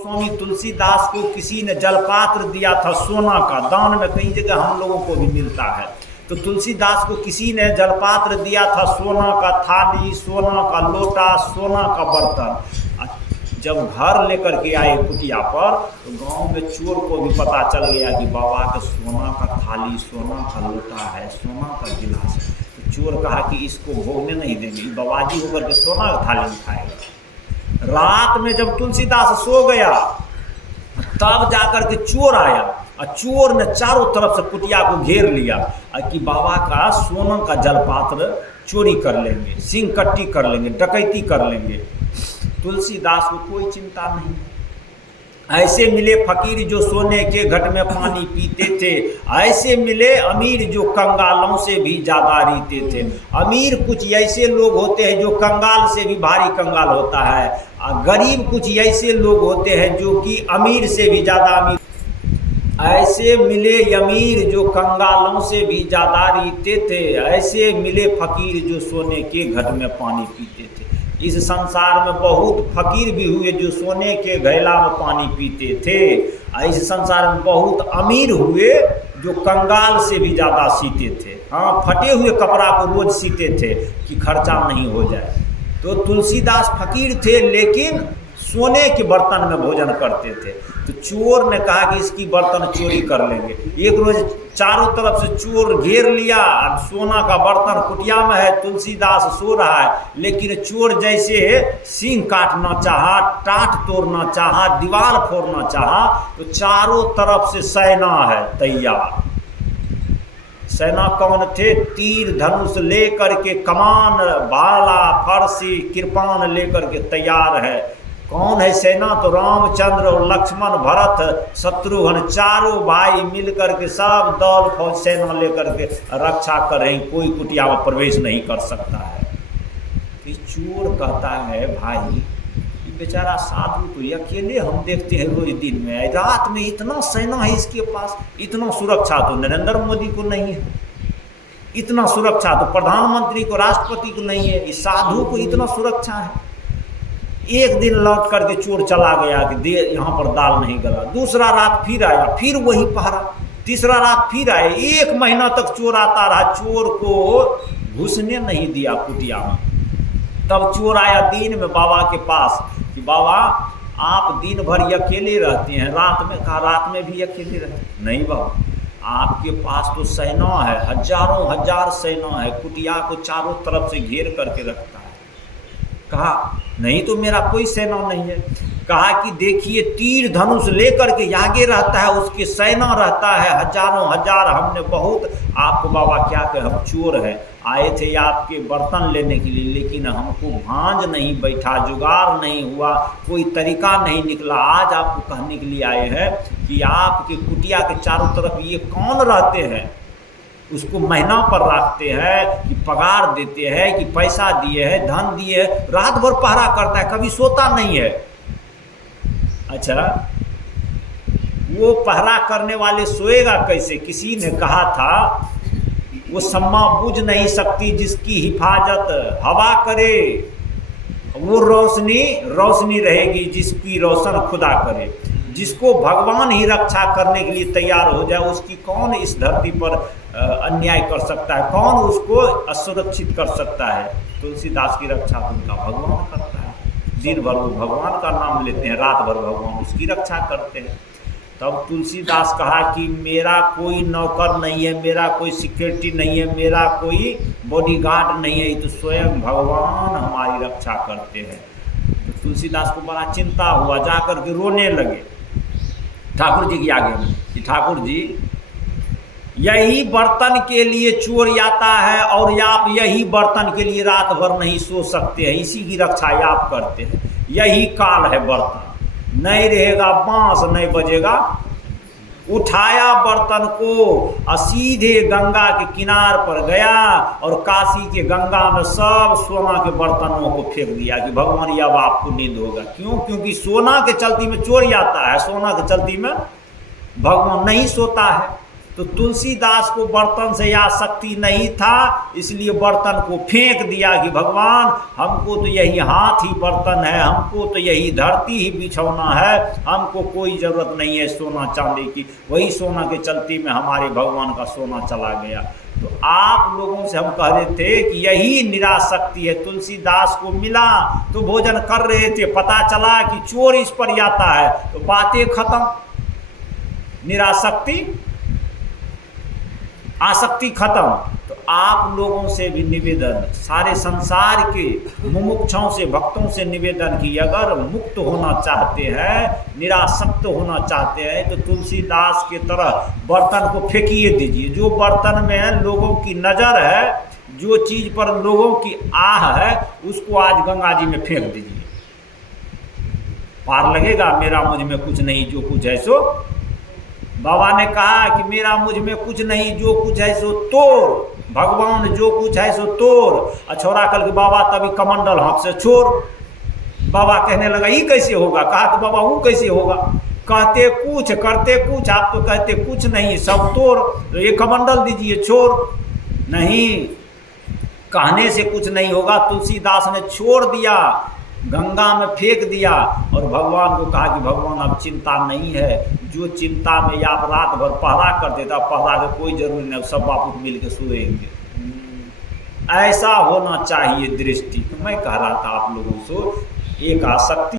स्वामी तुलसीदास को किसी ने जलपात्र दिया था सोना का, दान में कई जगह हम लोगों को भी मिलता है। तो तुलसीदास को किसी ने जलपात्र दिया था सोना का थाली, सोना का लोटा, सोना का बर्तन। जब घर लेकर के आए कुटिया पर तो गांव में चोर को भी पता चल गया कि बाबा का सोना का थाली, सोना का लोटा है, सोना का गिलास है। तो चोर कहा कि इसको भोगने नहीं देंगे, बाबाजी होकर के सोना का थाली में खाएगा। रात में जब तुलसीदास सो गया तब जाकर के चोर आया और चोर ने चारों तरफ से कुटिया को घेर लिया कि बाबा का सोना का जलपात्र चोरी कर लेंगे, सिंह कट्टी कर लेंगे, डकैती कर लेंगे। तुलसीदास को कोई चिंता नहीं। ऐसे मिले फकीर जो सोने के घट में पानी पीते थे, ऐसे मिले अमीर जो कंगालों से भी ज़्यादा रीते थे। अमीर कुछ ऐसे लोग होते हैं जो कंगाल से भी भारी कंगाल होता है, और गरीब कुछ ऐसे लोग होते हैं जो कि अमीर से भी ज़्यादा अमीर। ऐसे मिले अमीर जो कंगालों से भी ज़्यादा रीते थे, ऐसे मिले फकीर जो सोने के घट में पानी पीते थे। इस संसार में बहुत फकीर भी हुए जो सोने के घैला में पानी पीते थे, इस संसार में बहुत अमीर हुए जो कंगाल से भी ज़्यादा सीते थे। हाँ, फटे हुए कपड़ा को रोज सीते थे कि खर्चा नहीं हो जाए। तो तुलसीदास फकीर थे लेकिन सोने के बर्तन में भोजन करते थे। तो चोर ने कहा कि इसकी बर्तन चोरी कर लेंगे। एक रोज चारों तरफ से चोर घेर लिया, अब सोना का बर्तन कुटिया में है, तुलसीदास सो रहा है, लेकिन चोर जैसे सींग काटना चाहा, टाट तोड़ना चाहा, दीवार फोड़ना चाहा, तो चारों तरफ से सेना है तैयार। सेना कौन थे? तीर धनुष लेकर के, कमान, भाला, फरसी, कृपान लेकर के तैयार है। कौन है सेना? तो रामचंद्र और लक्ष्मण, भरत, शत्रुघ्न, चारों भाई मिलकर के सब दल फौज सेना लेकर के रक्षा कर रहे हैं। कोई कुटिया में प्रवेश नहीं कर सकता है। तो चोर कहता है भाई बेचारा साधु तो अकेले हम देखते हैं रोज दिन में, रात में इतना सेना है इसके पास, इतना सुरक्षा तो नरेंद्र मोदी को नहीं है, इतना सुरक्षा तो प्रधानमंत्री को, राष्ट्रपति को नहीं है, इस साधु को इतना सुरक्षा है। एक दिन लौट करके चोर चला गया कि यहाँ पर दाल नहीं गला। दूसरा रात फिर आया, फिर वही पहरा। तीसरा रात फिर आए। 1 महीना तक चोर आता रहा, चोर को घुसने नहीं दिया कुटिया में। तब चोर आया दिन में बाबा के पास कि बाबा आप दिन भर अकेले रहते हैं, रात में कहा रात में भी अकेले रहते? नहीं बाबा, आपके पास तो सेना है, हजारों हजार सेना है, कुटिया को चारों तरफ से घेर करके रखता है। कहा नहीं तो मेरा कोई सेना नहीं है। कहा कि देखिए तीर धनुष लेकर के आगे रहता है, उसके सेना रहता है हजारों हजार। हमने बहुत आपको बाबा क्या कहे, हम चोर हैं, आए थे आपके बर्तन लेने के लिए, लेकिन हमको भांज नहीं बैठा, जुगाड़ नहीं हुआ, कोई तरीका नहीं निकला। आज आपको कहने के लिए आए हैं कि आपके कुटिया के चारों तरफ ये कौन रहते हैं, उसको महीना पर रखते हैं कि पगार देते हैं कि पैसा दिए हैं, धन दिए हैं, रात भर पहरा करता है, कभी सोता नहीं है। अच्छा, वो पहरा करने वाले सोएगा कैसे? किसी ने कहा था वो सम्मा बुझ नहीं सकती जिसकी हिफाजत हवा करे, वो रोशनी रोशनी रहेगी जिसकी रोशन खुदा करे। जिसको भगवान ही रक्षा करने के लिए तैयार हो जाए, उसकी कौन इस धरती पर अन्याय कर सकता है, कौन उसको असुरक्षित कर सकता है? तुलसीदास की रक्षा उनका भगवान करता है। दिन भर वो भगवान का नाम लेते हैं, रात भर भगवान उसकी रक्षा करते हैं। तब तुलसीदास कहा कि मेरा कोई नौकर नहीं है, मेरा कोई सिक्योरिटी नहीं है, मेरा कोई बॉडीगार्ड नहीं है, ये तो स्वयं भगवान हमारी रक्षा करते हैं। तो तुलसीदास को बड़ा चिंता हुआ, जाकर के रोने लगे ठाकुर जी के आगे में कि ठाकुर जी यही बर्तन के लिए चोर आता है और आप यही बर्तन के लिए रात भर नहीं सो सकते हैं, इसी की रक्षा आप करते हैं। यही काल है, बर्तन नहीं रहेगा, बांस नहीं बजेगा। उठाया बर्तन को सीधे गंगा के किनार पर गया और काशी के गंगा में सब सोना के बर्तनों को फेंक दिया कि भगवान ये अब आपको नींद होगा। क्यों? क्योंकि सोना के चलती में चोर आता है, सोना के चलती में भगवान नहीं सोता है। तो तुलसीदास को बर्तन से आसक्ति नहीं था, इसलिए बर्तन को फेंक दिया कि भगवान हमको तो यही हाथ ही बर्तन है, हमको तो यही धरती ही बिछौना है, हमको कोई ज़रूरत नहीं है सोना चांदी की। वही सोना के चलते में हमारे भगवान का सोना चला गया। तो आप लोगों से हम कह रहे थे कि यही निरासक्ति है। तुलसीदास को मिला तो भोजन कर रहे थे, पता चला कि चोर इस पर आता है, तो बातें खत्म, निरासक्ति आसक्ति खत्म। तो आप लोगों से भी निवेदन, सारे संसार के मुमुक्षों से, भक्तों से निवेदन की अगर मुक्त होना चाहते हैं, निरासक्त होना चाहते हैं, तो तुलसीदास के तरह बर्तन को फेंकिए दीजिए। जो बर्तन में लोगों की नज़र है, जो चीज़ पर लोगों की आह है, उसको आज गंगा जी में फेंक दीजिए। पार लगेगा। मेरा मुझ में कुछ नहीं, जो कुछ है सो। बाबा ने कहा कि मेरा मुझ में कुछ नहीं, जो कुछ है सो तोड़। भगवान जो कुछ है सो तोड़। छोरा कल के बाबा तभी कमंडल हाथ से छोड़। बाबा कहने लगा ये कैसे होगा? कहा तो बाबा वो कैसे होगा? कहते कुछ करते कुछ, आप तो कहते कुछ नहीं, सब तोड़। तो ये कमंडल दीजिए, छोड़। नहीं, कहने से कुछ नहीं होगा। तुलसीदास ने छोड़ दिया, गंगा में फेंक दिया और भगवान को कहा कि भगवान अब चिंता नहीं है। जो चिंता में आप रात भर पहरा कर देता, पहरा का कोई जरूरी नहीं, सब बापू मिल के सोएंगे। ऐसा होना चाहिए दृष्टि। तो मैं कह रहा था आप लोगों से, एक आसक्ति